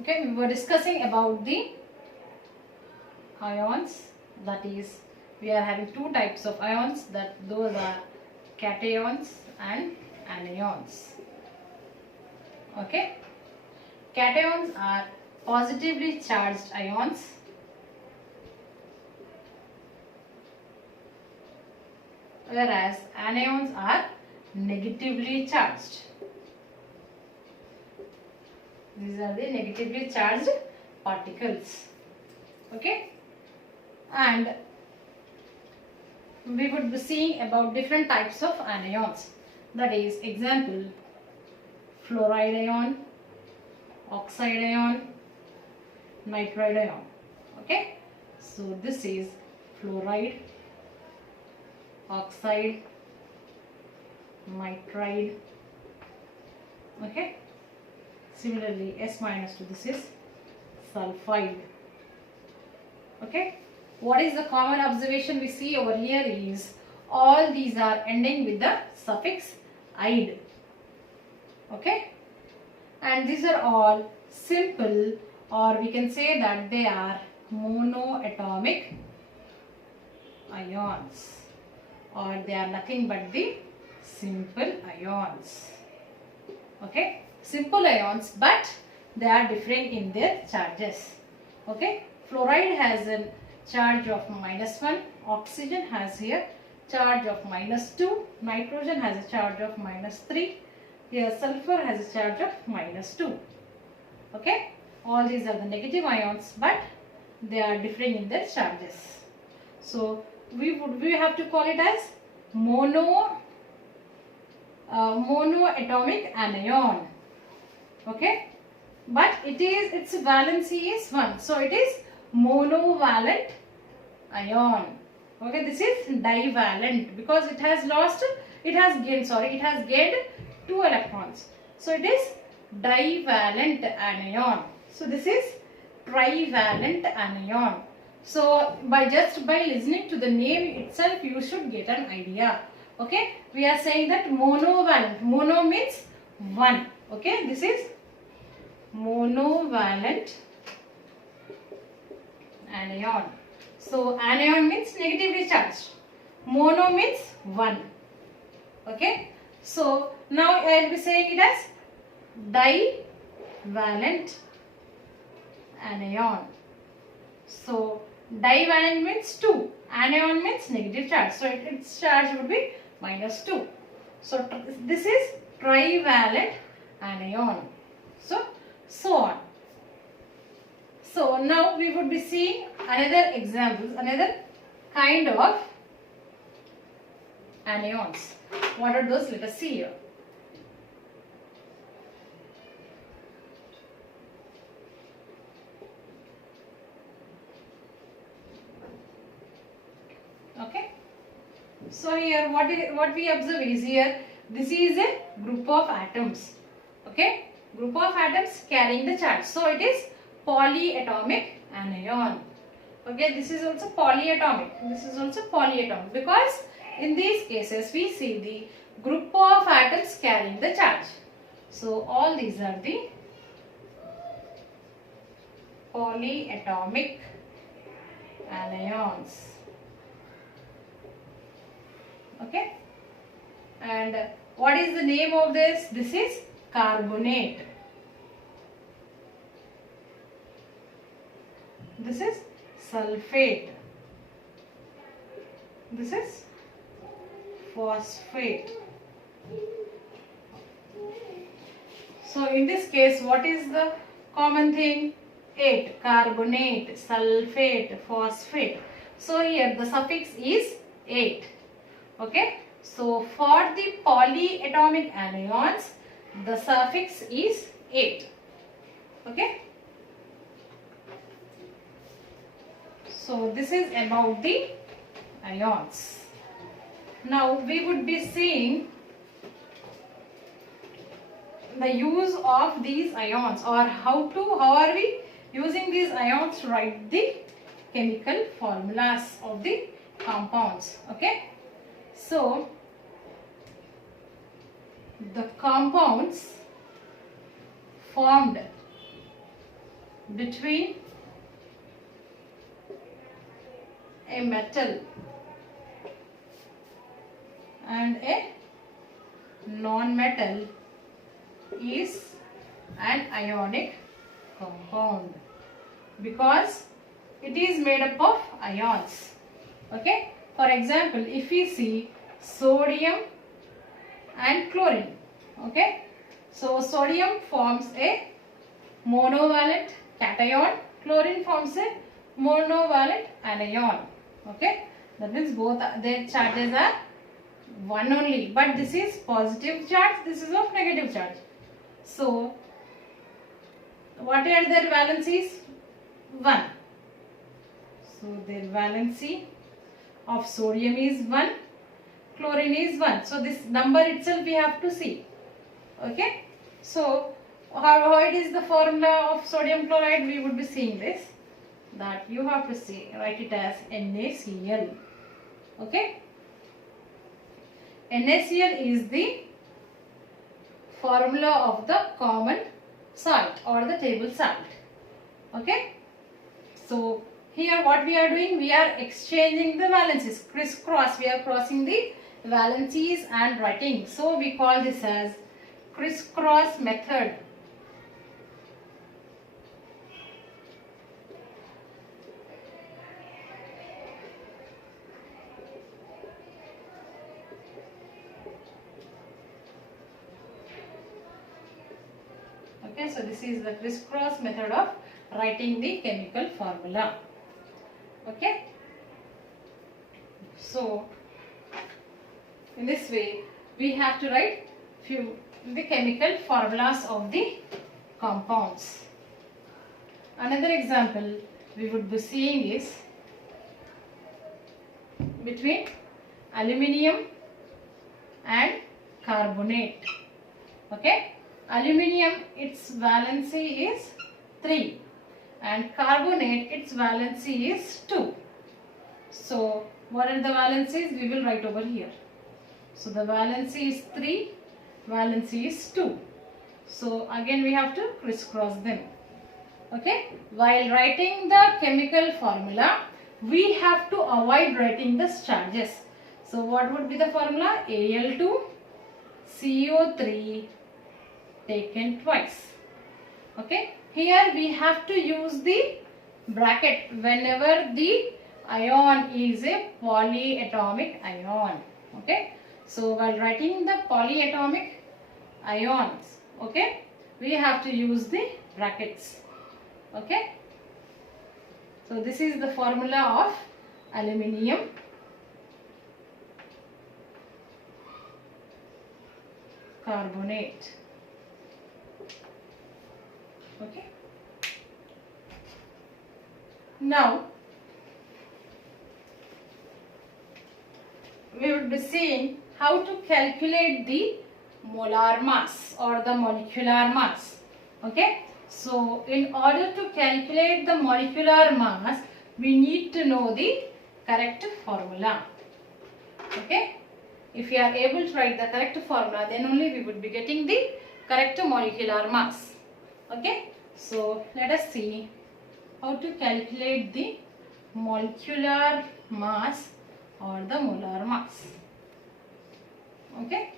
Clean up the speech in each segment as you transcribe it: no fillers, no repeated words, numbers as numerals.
Okay, we were discussing about the ions, that is we are having two types of ions, that those are cations and anions. Okay, cations are positively charged ions, whereas anions are negatively charged. These are the negatively charged particles. Okay, and we would be seeing about different types of anions. That is, example, fluoride ion, oxide ion, nitride ion. Okay, so this is fluoride, oxide, nitride. Okay, similarly S minus to this is sulfide. Okay, what is the common observation we see over here is all these are ending with the suffix "ide". Okay, and these are all simple, or we can say that they are monoatomic ions, or they are nothing but the simple ions. Okay, simple ions, but they are different in their charges. Okay, fluoride has a charge of -1, oxygen has here charge of -2, nitrogen has a charge of -3, here sulfur has a charge of -2. Okay, all these are the negative ions, but they are different in their charges. So we have to call it as monoatomic anion. Okay, but its valency is 1, so it is monovalent ion. Okay, this is divalent because it has gained 2 electrons, so it is divalent anion. So this is trivalent anion. So by listening to the name itself, you should get an idea. Okay, we are saying that monovalent. Mono means 1. Okay, this is monovalent anion. So anion means negatively charged. Mono means 1. Okay, so now I will be saying it as divalent anion. So divalent means 2, anion means negative charge, so its charge would be -2. So this is trivalent anion. So on. So now we would be seeing another examples, another kind of anions. What are those? Let us see here. Okay, so here what we observe is here, this is a group of atoms. Okay, group of atoms carrying the charge, so it is polyatomic anion. Okay, this is also polyatomic, because in these cases we see the group of atoms carrying the charge. So all these are the polyatomic anions. Okay, and what is the name of this? This is carbonate. This is sulfate. This is phosphate. So in this case, what is the common thing? 8. Carbonate, sulfate, phosphate. So here the suffix is 8. Okay, so for the polyatomic anions, the suffix is 8. Okay, so this is about the ions. Now we would be seeing the use of these ions, or how are we using these ions to write the chemical formulas of the compounds. Okay, so the compounds formed between a metal and a non-metal is an ionic compound because it is made up of ions. Okay, for example, if we see sodium and chlorine, okay, so sodium forms a monovalent cation, chlorine forms a monovalent anion. Okay, that means both their charges are one only, but this is positive charge, this is of negative charge. So what are their valencies? 1. So their valency of sodium is 1, chlorine is 1. So this number itself we have to see. Okay, so how it is the formula of sodium chloride? We would be seeing this, that you have to see, write it as NaCl. Okay, NaCl is the formula of the common salt or the table salt. Okay, so here what we are doing, we are exchanging the valencies, crisscross, we are crossing the valencies and writing. So we call this as crisscross method. Okay, so this is the crisscross method of writing the chemical formula. Okay, so in this way we have to write the chemical formulas of the compounds. Another example we would be seeing is between aluminium and carbonate. Okay, aluminium, its valency is 3 and carbonate, its valency is 2. So what are the valencies? We will write over here. So the valency is 3, valency is 2. So again we have to crisscross them. Okay, while writing the chemical formula, we have to avoid writing the charges. So what would be the formula? Al2CO3 taken twice. Okay, here we have to use the bracket whenever the ion is a polyatomic ion. Okay, so while writing the polyatomic ions, okay, we have to use the brackets. Okay, so this is the formula of aluminium. Carbonate. Okay, now we would be seeing how to calculate the molar mass or the molecular mass. Okay, so in order to calculate the molecular mass, we need to know the correct formula. Okay, if we are able to write the correct formula, then only we would be getting the correct molecular mass. Okay, so let us see how to calculate the molecular mass or the molar mass. Okay,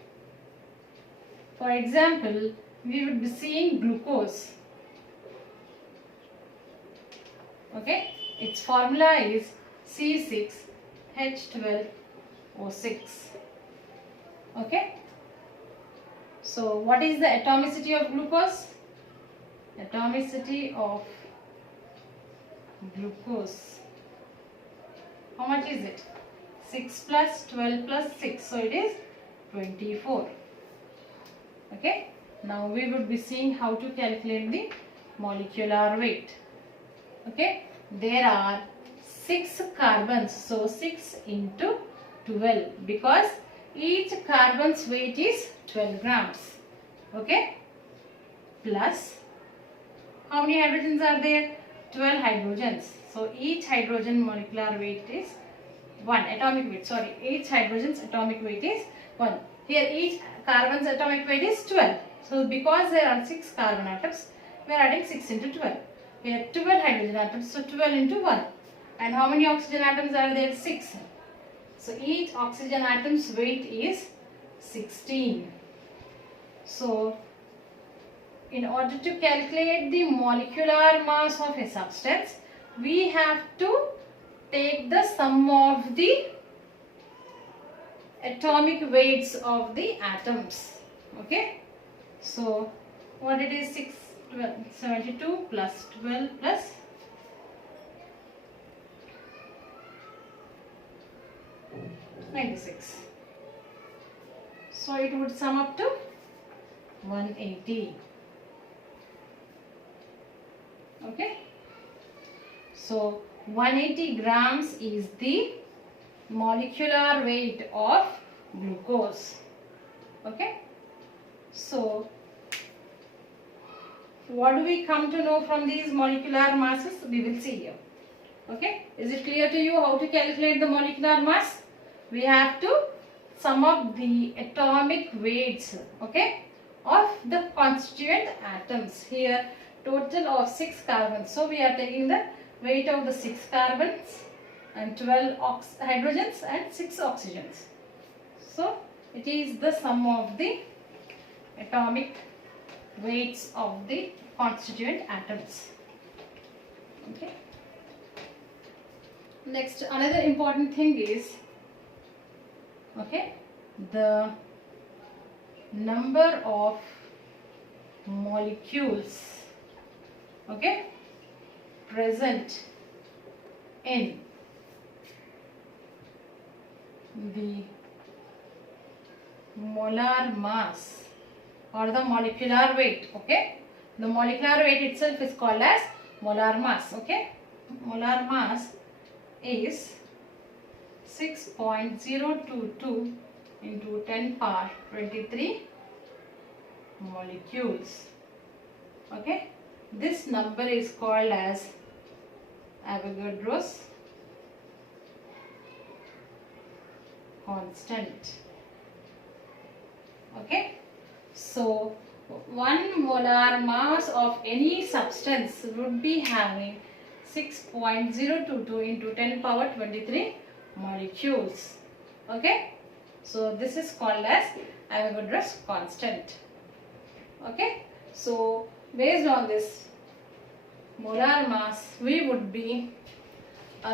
for example, we would be seeing glucose. Okay, its formula is C6H12O6. Okay, so what is the atomicity of glucose? Atomicity of glucose, how much is it? 6 plus 12 plus 6, so it is 24. Okay, now we would be seeing how to calculate the molecular weight. Okay, there are 6 carbons, so 6 into 12, because each carbon's weight is 12 grams. Okay, plus how many hydrogens are there? 12 hydrogens. So each hydrogen molecular weight is 1. Atomic weight, sorry, each hydrogen's atomic weight is 1. Here each carbon's atomic weight is 12. So because there are 6 carbon atoms, we are adding 6 into 12. Here 12 hydrogen atoms, so 12 into 1. And how many oxygen atoms are there? 6. So each oxygen atom's weight is 16. So in order to calculate the molecular mass of a substance, we have to take the sum of the atomic weights of the atoms. Okay. So what it is, 72 plus 12 plus 96. So it would sum up to 180. Okay. So 180 grams is the molecular weight of glucose. Okay. So what do we come to know from these molecular masses? We will see here. Okay. Is it clear to you how to calculate the molecular mass? We have to sum up the atomic weights, okay, of the constituent atoms. Here total of 6 carbons. So we are taking the weight of the 6 carbons and 12 hydrogens and 6 oxygens. So it is the sum of the atomic weights of the constituent atoms. Okay. Next, another important thing is, okay, the number of molecules, okay, present in the molar mass or the molecular weight. Okay, the molecular weight itself is called as molar mass. Okay, molar mass is 6.022 into 10 power 23 molecules. Okay, this number is called as Avogadro's constant. Okay, so 1 molar mass of any substance would be having 6.022 into 10 power 23 molecules. Okay, so this is called as Avogadro's constant. Okay, so based on this molar mass, we would be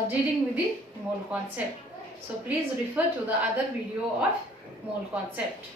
dealing with the mole concept. So please refer to the other video of mole concept.